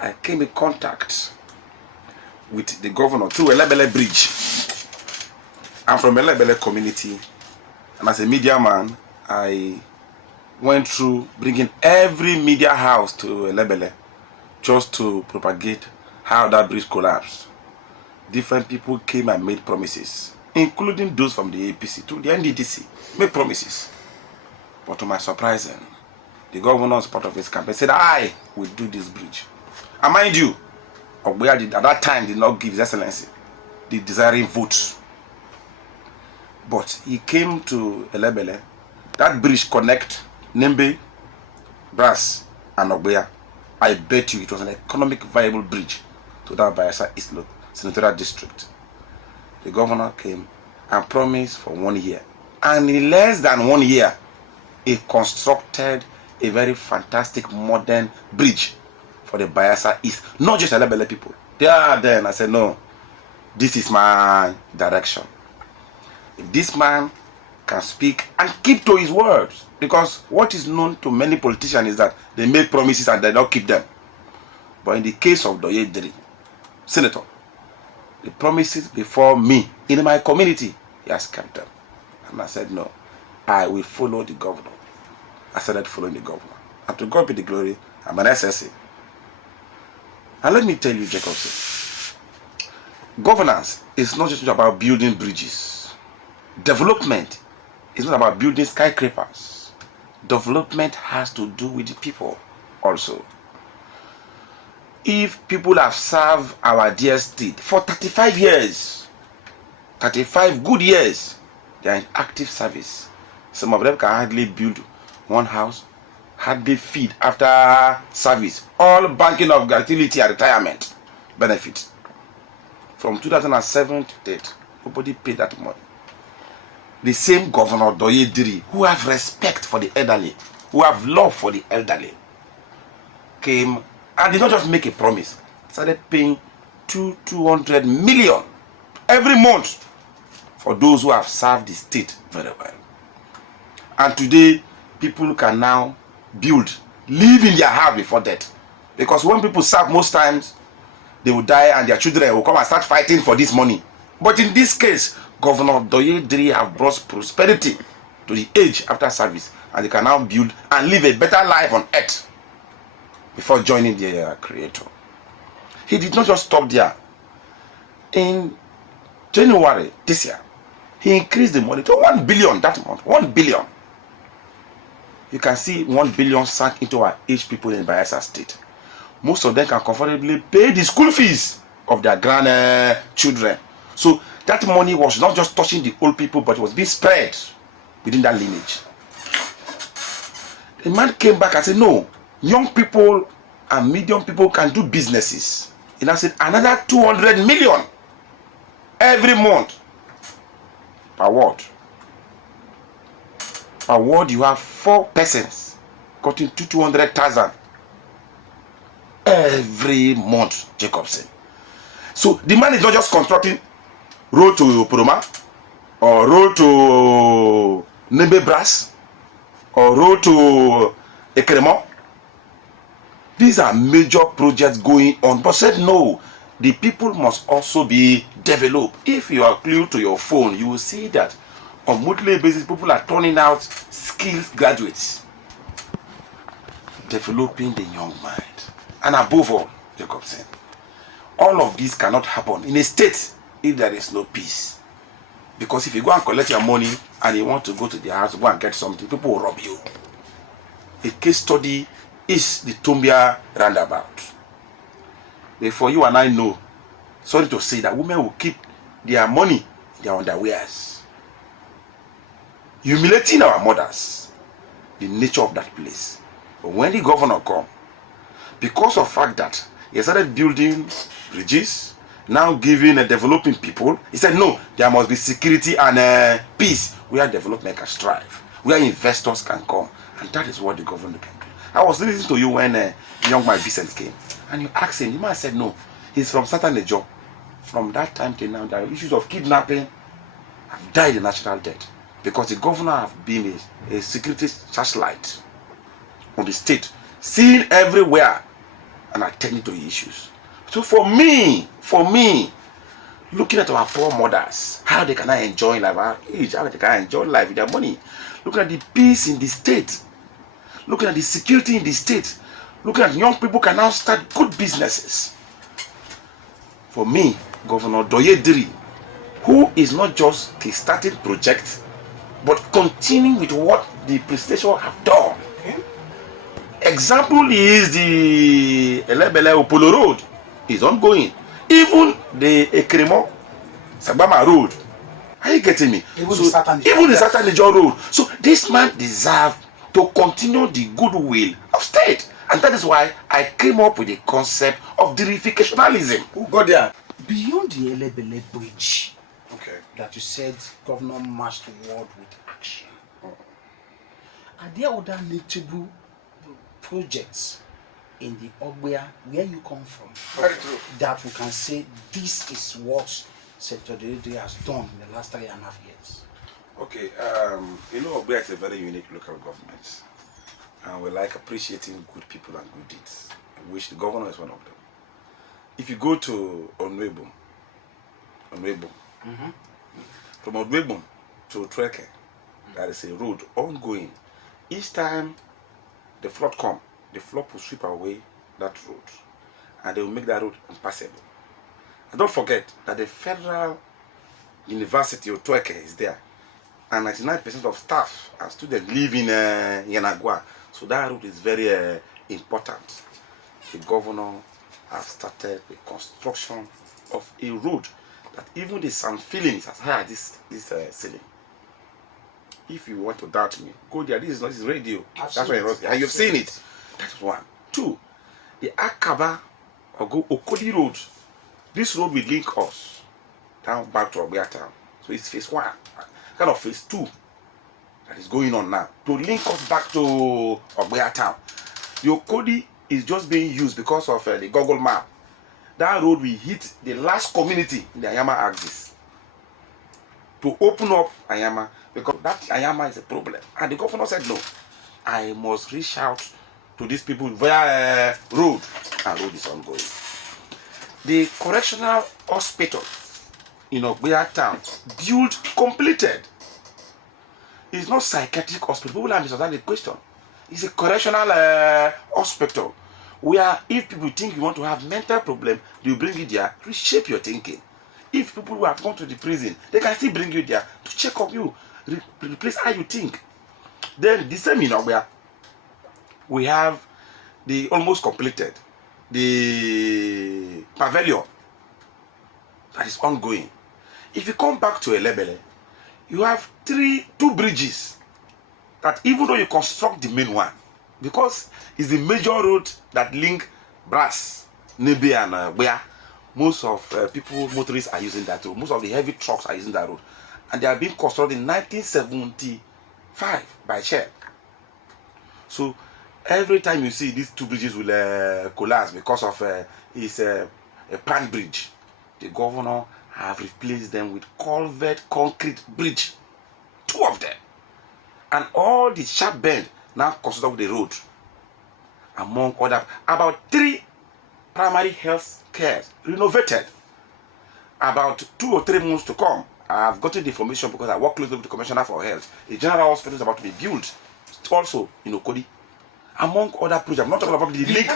I came in contact with the governor through Elebele Bridge. I'm from Elebele community, and as a media man, I went through bringing every media house to Elebele just to propagate how that bridge collapsed. Different people came and made promises, including those from the APC to the NDDC, made promises. But to my surprise, the governor, as part of his campaign, said, I will do this bridge. And mind you, Ogbuya at that time did not give His Excellency the desiring votes. But he came to Elebele. That bridge connect Nembe, Brass, and Ogbuya. I bet you it was an economic viable bridge to that Bayelsa East Senatorial District. The governor came and promised for 1 year. And in less than 1 year, he constructed a very fantastic modern bridge for the Bayelsa East. Not just Elebele people. They are there, and I said, no, this is my direction. If this man can speak and keep to his words, because what is known to many politicians is that they make promises and they don't keep them. But in the case of Doye Diri, Senator, the promises before me in my community, he has kept them. And I said, no, I will follow the governor. I started following the governor. And to God be the glory, I'm an SSA. And let me tell you, Jacobson, governance is not just about building bridges. Development is not about building skyscrapers. Development has to do with the people also. If people have served our dear state for 35 years, 35 good years, they are in active service. Some of them can hardly build one house, hardly feed after service. All banking of gratuity and retirement benefits. From 2007 to date, nobody paid that money. The same Governor Doye Diri, who have respect for the elderly, who have love for the elderly, came and did not just make a promise, started paying 200 million every month for those who have served the state very well. And today, people can now build, live in their house before death. Because when people serve, most times, they will die and their children will come and start fighting for this money. But in this case, Governor Doye Diri have brought prosperity to the age after service, and they can now build and live a better life on earth before joining their creator. He did not just stop there. In January this year, he increased the money to 1 billion that month. 1 billion. You can see 1 billion sank into our aged people in Bayelsa State. Most of them can comfortably pay the school fees of their grandchildren. So that money was not just touching the old people, but it was being spread within that lineage. The man came back and said, no, young people and medium people can do businesses. And I said, another 200 million every month per ward. Per ward, you have 4 persons cutting 200,000 every month, Jacobson. So the man is not just constructing road to Poroma, or road to Nembe Brass, or road to Ekremo. These are major projects going on, but said no, the people must also be developed. If you are glued to your phone, you will see that on monthly basis, people are turning out skilled graduates, developing the young mind. And above all, Jacobson, all of this cannot happen in a state if there is no peace. Because if you go and collect your money and you want to go to the house, go and get something, people will rob you. A case study is the Tumbia roundabout. Therefore, you and I know, sorry to say, that women will keep their money in their underwears, humiliating our mothers, the nature of that place. But when the governor come, because of the fact that he started building bridges, now giving and developing people, he said, no, there must be security and peace where development can strive, where investors can come. And that is what the government can do. I was listening to you when young man Vincent came, and you asked him, the man said, no, he's from Satanejo. From that time till now, there are issues of kidnapping have died a natural death, because the governor have been a security searchlight on the state, seen everywhere and attending to issues. So for me, looking at our poor mothers, how they can enjoy life, our age, how they can enjoy life with their money, looking at the peace in the state, looking at the security in the state, looking at young people can now start good businesses. For me, Governor Doyediri, who is not just the starting project, but continuing with what the predecessor have done. Example is the Elebele Opolo Road is ongoing. Even the Ekremo Sagbama Road. Are you getting me? Even so, the Satan Nijon Road. So this man deserves to continue the goodwill of state. And that is why I came up with the concept of derificationalism. Who got there? Beyond the Elebele Bridge, Okay. that you said Governor marched toward with action, are there other notable projects in the Ogbia where you come from? Very true. That we can say this is what Sector Doyediri has done in the last 3.5 years. Okay, Ogbia is a very unique local government. And we like appreciating good people and good deeds, which the governor is one of them. If you go to Onwebum, from Onwebum to Treke, there is a road ongoing. Each time the flood come, the flood will sweep away that road, and they will make that road impassable. And don't forget that the Federal University of Treke is there, and 99% of staff and students live in Yanagwa. So that road is very important. The governor has started the construction of a road that even the sound feeling is as high as this ceiling. If you want to doubt me, go there. This is not his radio. That's why you've seen it. That's one. Two, the Akaba or Okodi Road. This road will link us down back to Ogbia town. So it's phase 1, kind of phase 2 that is going on now to link us back to Ogbia town. The Okodi is just being used because of the Google map. That road will hit the last community in the Ayama axis to open up Ayama, because that Ayama is a problem. And the governor said, no, I must reach out to these people via road, and road is ongoing. The correctional hospital in Ogbia town, built, completed. It's not psychiatric hospital. People have misunderstood the question. It's a correctional hospital where if people think you want to have mental problem, they will bring you there, reshape your thinking. If people who have gone to the prison, they can still bring you there to check up you, replace how you think. Then the same in Ogbia, we have the almost completed, the pavilion that is ongoing. If you come back to Elebele, you have two bridges that even though you construct the main one, because it's the major road that link Brass, Nebe and Ogbia, most of people, motorists are using that road. Most of the heavy trucks are using that road. And they are being constructed in 1975 by Shell. So every time you see these two bridges will collapse because of it's a pan bridge, the governor have replaced them with culvert concrete bridge, 2 of them. And all the sharp bend now considered with the road. Among other, about 3 primary health care renovated. About 2 or 3 months to come, I have gotten the information because I work closely with the Commissioner for Health. A general hospital is about to be built, also in Okodi. Among other projects, I'm not talking about the link.